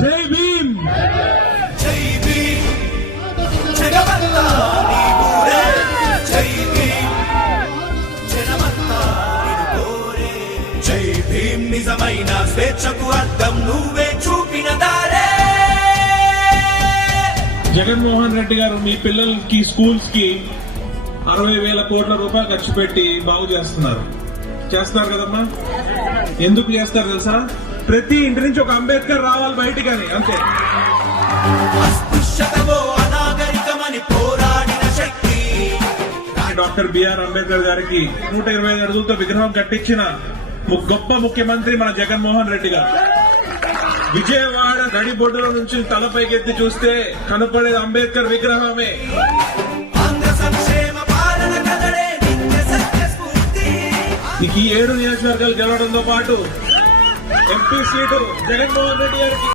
జై భీమ్, జై భీమ్, జగమంతా నీవూరే. జై భీమ్, జనమంతా నిన్ను కోరే. జై భీమ్, నిజమైన స్వేచ్ఛకు అర్థం నువ్వే చూపిన దారే. జగన్మోహన్ రెడ్డి గారు మీ పిల్లలకి స్కూల్స్ కి 60,000 కోట్ల రూపాయలు ఖర్చు పెట్టి బాగు చేస్తున్నారు కదమ్మా. ఎందుకు చేస్తారు తెలుసా? ప్రతి ఇంటి నుంచి ఒక అంబేద్కర్ రావాలి బయటికి అని, అంతే. అస్పృశ్యతలో అనాగరికమని పోరాడిన శక్తి డాక్టర్ బిఆర్ అంబేద్కర్ గారికి 125 అడుగులతో విగ్రహం కట్టించిన గొప్ప ముఖ్యమంత్రి మన జగన్మోహన్ రెడ్డి గారు. విజయవాడ నడిబొడ్డుల నుంచి తలపైకెత్తి చూస్తే కనపడేది అంబేద్కర్ విగ్రహమే. ఆంధ్ర సంక్షేమ పాలన కదలే నిత్య సత్య స్ఫూర్తి. ఈ 7 నియోజకవర్గాలు గెలవడంతో పాటు ఎంపీ సీటు జగన్మోహన్ రెడ్డి గారికి